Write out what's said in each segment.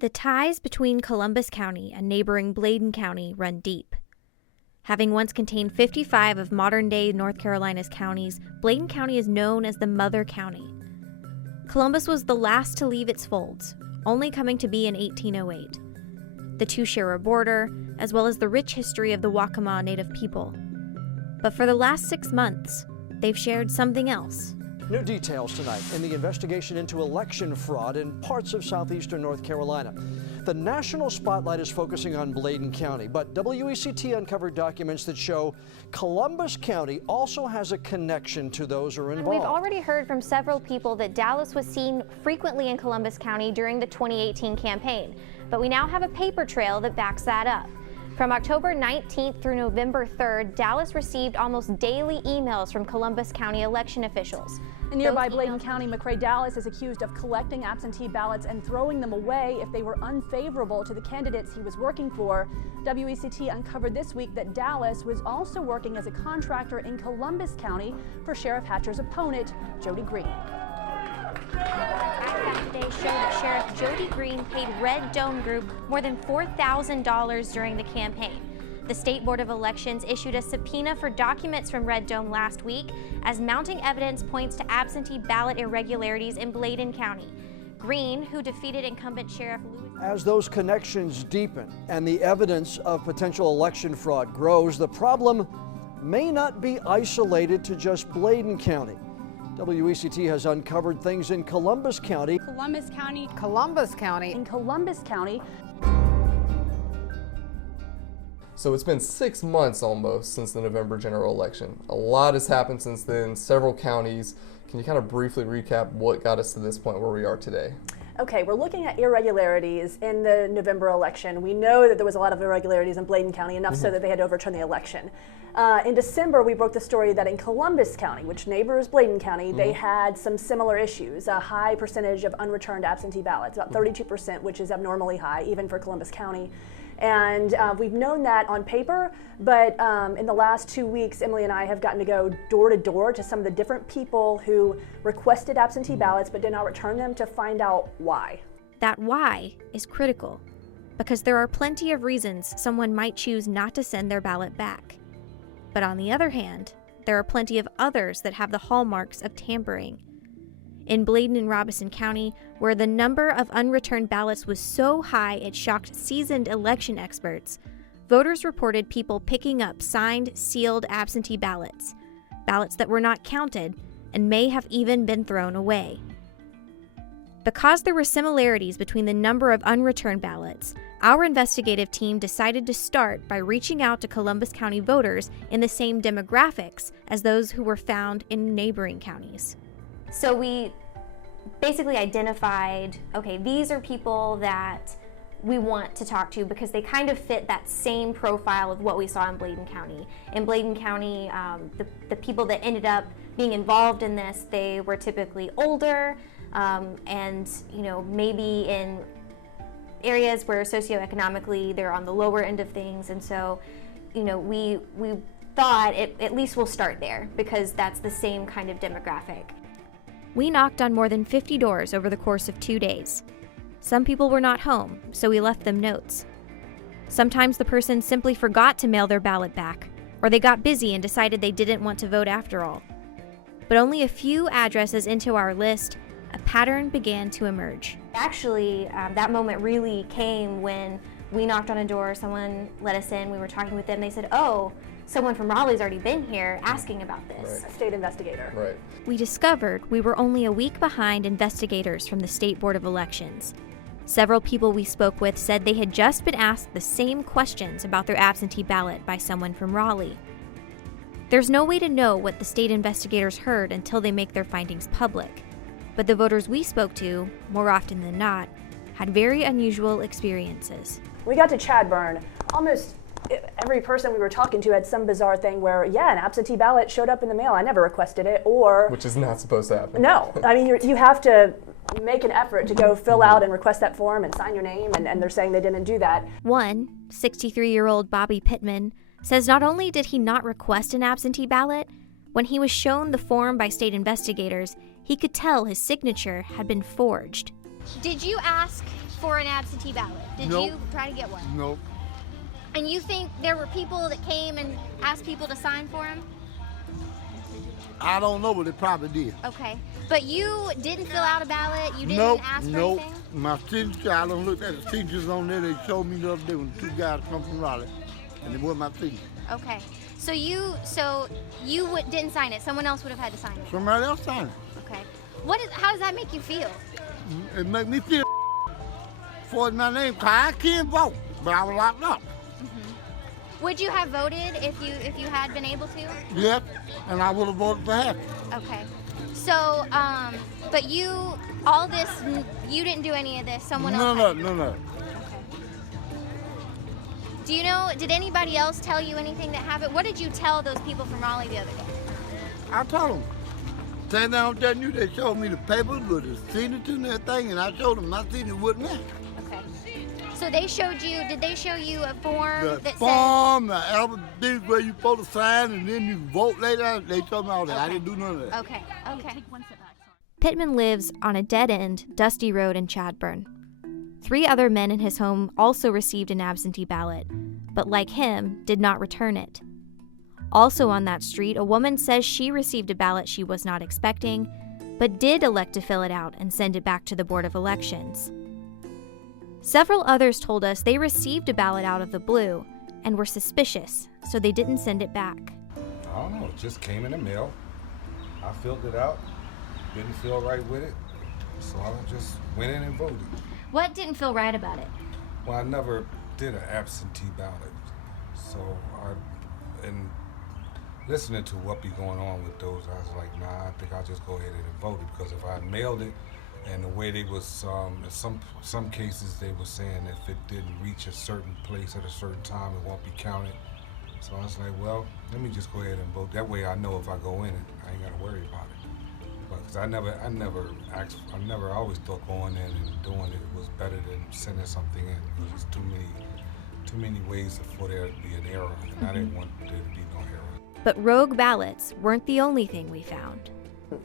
The ties between Columbus County and neighboring Bladen County run deep. Having once contained 55 of modern-day North Carolina's counties, Bladen County is known as the Mother County. Columbus was the last to leave its folds, only coming to be in 1808. The two share a border, as well as the rich history of the Waccamaw Native people. But for the last 6 months, they've shared something else. New details tonight in the investigation into election fraud in parts of southeastern North Carolina. The national spotlight is focusing on Bladen County, but WECT uncovered documents that show Columbus County also has a connection to those who are involved. We've already heard from several people that Dallas was seen frequently in Columbus County during the 2018 campaign, but we now have a paper trail that backs that up. From October 19th through November 3rd, Dallas received almost daily emails from Columbus County election officials. In nearby Bladen County, McCrae Dallas is accused of collecting absentee ballots and throwing them away if they were unfavorable to the candidates he was working for. WECT uncovered this week that Dallas was also working as a contractor in Columbus County for Sheriff Hatcher's opponent, Jody Green. Today show that Sheriff Jody Green paid Red Dome Group more than $4,000 during the campaign. The State Board of Elections issued a subpoena for documents from Red Dome last week, as mounting evidence points to absentee ballot irregularities in Bladen County. Green, who defeated incumbent Sheriff Lewis. As those connections deepen and the evidence of potential election fraud grows, the problem may not be isolated to just Bladen County. WECT has uncovered things in Columbus County. Columbus County. Columbus County. In Columbus County. So it's been 6 months almost since the November general election. A lot has happened since then, several counties. Can you kind of briefly recap what got us to this point where we are today? Okay, we're looking at irregularities in the November election. We know that there was a lot of irregularities in Bladen County, enough so that they had to overturn the election. In December, we broke the story that in Columbus County, which neighbors Bladen County, they had some similar issues. A high percentage of unreturned absentee ballots, about 32%, which is abnormally high, even for Columbus County. And we've known that on paper, but in the last 2 weeks, Emily and I have gotten to go door to door to some of the different people who requested absentee ballots but did not return them to find out why. That why is critical, because there are plenty of reasons someone might choose not to send their ballot back. But on the other hand, there are plenty of others that have the hallmarks of tampering. In Bladen and Robeson County, where the number of unreturned ballots was so high it shocked seasoned election experts, voters reported people picking up signed, sealed absentee ballots, ballots that were not counted and may have even been thrown away. Because there were similarities between the number of unreturned ballots, our investigative team decided to start by reaching out to Columbus County voters in the same demographics as those who were found in neighboring counties. So we basically identified, okay, these are people that we want to talk to because they kind of fit that same profile of what we saw in Bladen County. In Bladen County, the people that ended up being involved in this, they were typically older and maybe in areas where socioeconomically they're on the lower end of things. And so, we thought at least we'll start there because that's the same kind of demographic. We knocked on more than 50 doors over the course of 2 days. Some people were not home, so we left them notes. Sometimes the person simply forgot to mail their ballot back, or they got busy and decided they didn't want to vote after all. But only a few addresses into our list, a pattern began to emerge. Actually, that moment really came when we knocked on a door, someone let us in, we were talking with them, they said, oh, someone from Raleigh's already been here asking about this. Right. A state investigator. Right. We discovered we were only a week behind investigators from the State Board of Elections. Several people we spoke with said they had just been asked the same questions about their absentee ballot by someone from Raleigh. There's no way to know what the state investigators heard until they make their findings public, but the voters we spoke to, more often than not, had very unusual experiences. We got to Chadburn. Almost every person we were talking to had some bizarre thing where, an absentee ballot showed up in the mail. I never requested it, or... Which is not supposed to happen. No. I mean, you have to make an effort to go fill out and request that form and sign your name, and they're saying they didn't do that. One, 63-year-old Bobby Pittman, says not only did he not request an absentee ballot, when he was shown the form by state investigators, he could tell his signature had been forged. Did you ask for an absentee ballot? Did Nope. you try to get one? Nope. And you think there were people that came and asked people to sign for them? I don't know, but they probably did. Okay. But you didn't fill out a ballot? You didn't Nope, ask for nope. anything? My signature, I done looked at the signatures on there. They showed me the other day when 2 guys come from Raleigh, and it was my signature. Okay. So you didn't sign it. Someone else would have had to sign it. Somebody else signed it. Okay. How does that make you feel? It make me feel for my name, 'cause I can't vote, but I was locked up. Would you have voted if you had been able to? Yes, and I would have voted for Happy. Okay. So, but you didn't do any of this. Someone else. No. Okay. Do you know? Did anybody else tell you anything that happened? What did you tell those people from Raleigh the other day? I told them. Same thing I'm telling you, they showed me the papers with the signature and everything, and I showed them my signature wasn't there. Okay. So did they show you a form The that form, the alphabet where you supposed to sign, and then you vote later, they told me all that. I didn't do none of that. said? Okay. Pittman lives on a dead-end, dusty road in Chadburn. 3 other men in his home also received an absentee ballot, but like him, did not return it. Also on that street, a woman says she received a ballot she was not expecting, but did elect to fill it out and send it back to the Board of Elections. Several others told us they received a ballot out of the blue and were suspicious, so they didn't send it back. I don't know, it just came in the mail. I filled it out, didn't feel right with it, so I just went in and voted. What didn't feel right about it? Well, I never did an absentee ballot, so and listening to what be going on with those, I was like, nah, I think I'll just go ahead and vote it, because if I mailed it, and the way they was, in some cases they were saying if it didn't reach a certain place at a certain time, it won't be counted. So I was like, well, let me just go ahead and vote. That way I know if I go in it, I ain't gotta worry about it. Because I always thought going in and doing it was better than sending something in. Because there's too many ways for there to be an error, and I didn't want there to be no error. But rogue ballots weren't the only thing we found.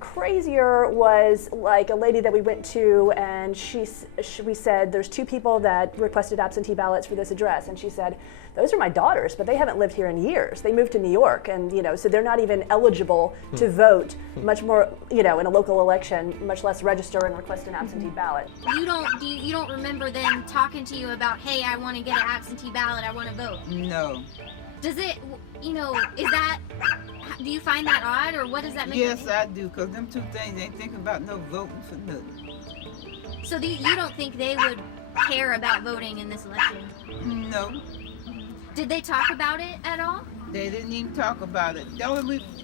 Crazier was like a lady that we went to, and we said there's 2 people that requested absentee ballots for this address, and she said those are my daughters, but they haven't lived here in years. They moved to New York, and so they're not even eligible to vote, much more in a local election, much less register and request an absentee ballot. You don't remember them talking to you about, hey, I want to get an absentee ballot, I want to vote? No. Does it, do you find that odd, or what does that make you Yes, think? I do, because them 2 things ain't thinking about no voting for nothing. So you don't think they would care about voting in this election? No, Did they talk about it at all? they didn't even talk about it.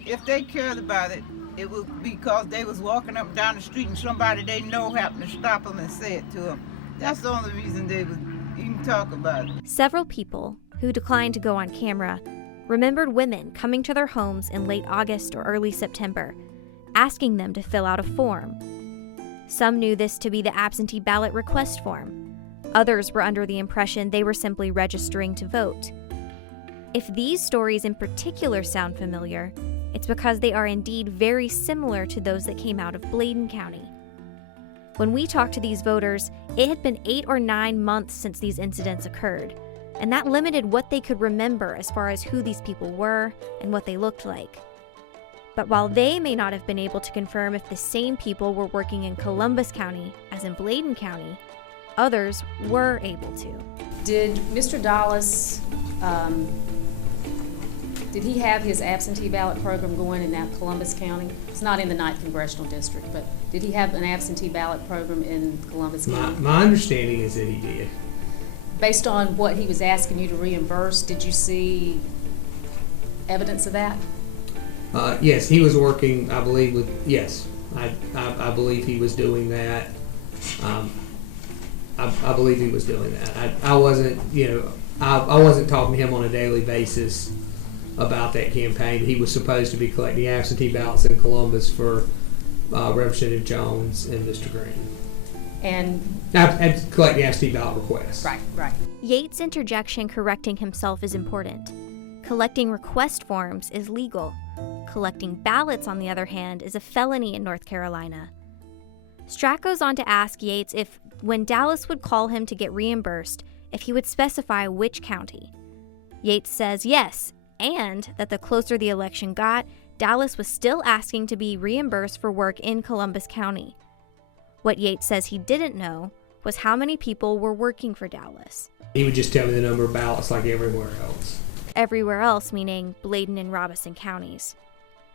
If they cared about it, it was because they was walking up and down the street and somebody they know happened to stop them and say it to them. That's the only reason they would even talk about it. Several people who declined to go on camera remembered women coming to their homes in late August or early September, asking them to fill out a form. Some knew this to be the absentee ballot request form. Others were under the impression they were simply registering to vote. If these stories in particular sound familiar, it's because they are indeed very similar to those that came out of Bladen County. When we talked to these voters, it had been 8 or 9 months since these incidents occurred, and that limited what they could remember as far as who these people were and what they looked like. But while they may not have been able to confirm if the same people were working in Columbus County as in Bladen County, others were able to. Did Mr. Dallas, did he have his absentee ballot program going in that Columbus County? It's not in the 9th Congressional District, but did he have an absentee ballot program in Columbus County? My understanding is that he did. Based on what he was asking you to reimburse, did you see evidence of that? Yes, he was working, I believe, with, yes, I believe he was doing that. I believe he was doing that. I wasn't, I wasn't talking to him on a daily basis about that campaign. He was supposed to be collecting absentee ballots in Columbus for Representative Jones and Mr. Green. And collecting absentee ballot requests. Right. Yates' interjection correcting himself is important. Collecting request forms is legal. Collecting ballots, on the other hand, is a felony in North Carolina. Strack goes on to ask Yates if, when Dallas would call him to get reimbursed, if he would specify which county. Yates says yes, and that the closer the election got, Dallas was still asking to be reimbursed for work in Columbus County. What Yates says he didn't know was how many people were working for Dallas. He would just tell me the number of ballots like everywhere else. Everywhere else meaning Bladen and Robeson counties.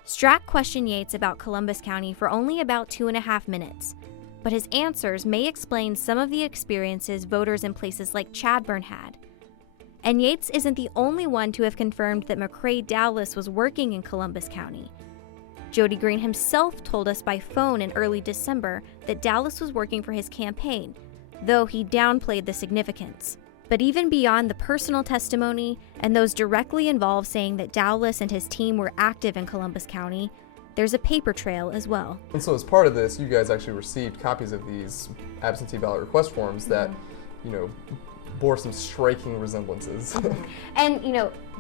Strack questioned Yates about Columbus County for only about 2.5 minutes, but his answers may explain some of the experiences voters in places like Chadbourn had. And Yates isn't the only one to have confirmed that McCrae Dallas was working in Columbus County. Jody Green himself told us by phone in early December that Dallas was working for his campaign, though he downplayed the significance. But even beyond the personal testimony and those directly involved saying that Dallas and his team were active in Columbus County, there's a paper trail as well. And so as part of this, you guys actually received copies of these absentee ballot request forms that, bore some striking resemblances. And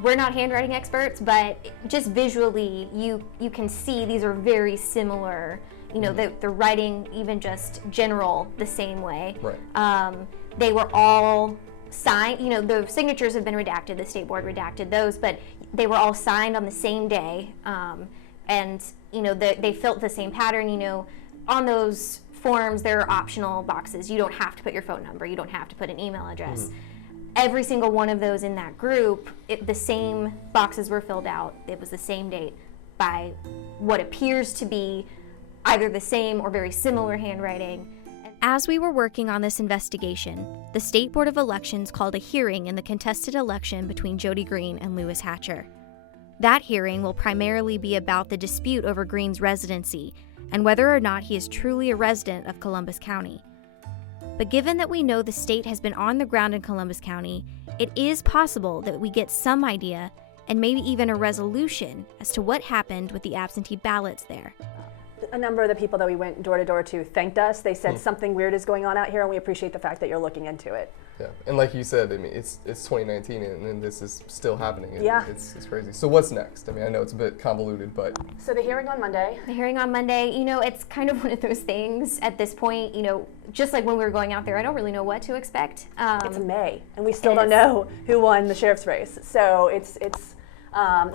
we're not handwriting experts, but just visually you can see these are very similar. They're writing even just general the same way. Right. They were all signed, the signatures have been redacted, the state board redacted those, but they were all signed on the same day. And they filled the same pattern. On those forms, there are optional boxes. You don't have to put your phone number. You don't have to put an email address. Every single one of those in that group, the same boxes were filled out. It was the same date by what appears to be either the same or very similar handwriting. As we were working on this investigation, the State Board of Elections called a hearing in the contested election between Jody Green and Lewis Hatcher. That hearing will primarily be about the dispute over Green's residency and whether or not he is truly a resident of Columbus County. But given that we know the state has been on the ground in Columbus County, it is possible that we get some idea and maybe even a resolution as to what happened with the absentee ballots there. A number of the people that we went door to door to thanked us. They said something weird is going on out here, and we appreciate the fact that you're looking into it. Yeah, and like you said, it's 2019, and this is still happening. Yeah. It's crazy. So what's next? I know it's a bit convoluted, but... So the hearing on Monday. It's kind of one of those things at this point, just like when we were going out there, I don't really know what to expect. It's May, and we still don't know who won the sheriff's race. So it's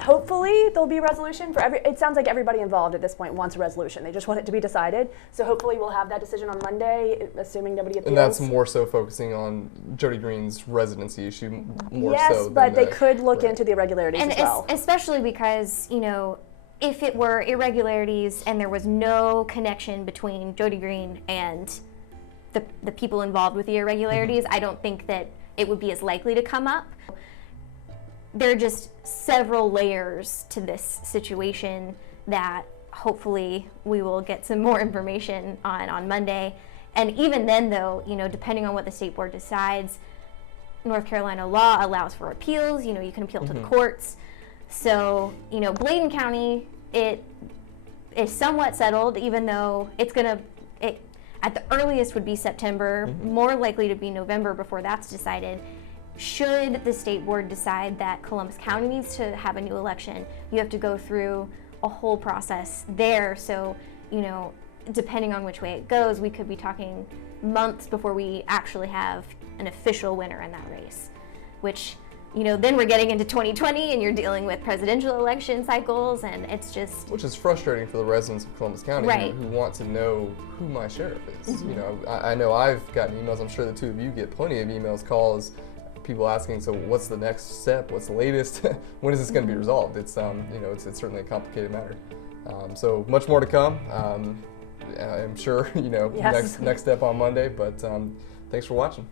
hopefully there'll be a resolution for it sounds like everybody involved at this point wants a resolution. They just want it to be decided. So hopefully we'll have that decision on Monday, assuming nobody appeals. And that's more so focusing on Jody Green's residency issue more so. Yes, but they could look into the irregularities as well. Especially because, if it were irregularities and there was no connection between Jody Green and the people involved with the irregularities, I don't think that it would be as likely to come up. There are just several layers to this situation that hopefully we will get some more information on Monday. And even then, though, depending on what the state board decides, North Carolina law allows for appeals. You can appeal to the courts. So, Bladen County, it is somewhat settled, even though it at the earliest would be September, more likely to be November before that's decided. Should the state board decide that Columbus County needs to have a new election, you have to go through a whole process there. So, depending on which way it goes, we could be talking months before we actually have an official winner in that race, which, then we're getting into 2020 and you're dealing with presidential election cycles, and it's just... Which is frustrating for the residents of Columbus County right. who want to know who my sheriff is. I know I've gotten emails, I'm sure the two of you get plenty of emails, calls, people asking, so what's the next step? What's the latest? When is this going to be resolved? It's it's certainly a complicated matter. So much more to come. I'm sure Yes. next step on Monday. But thanks for watching.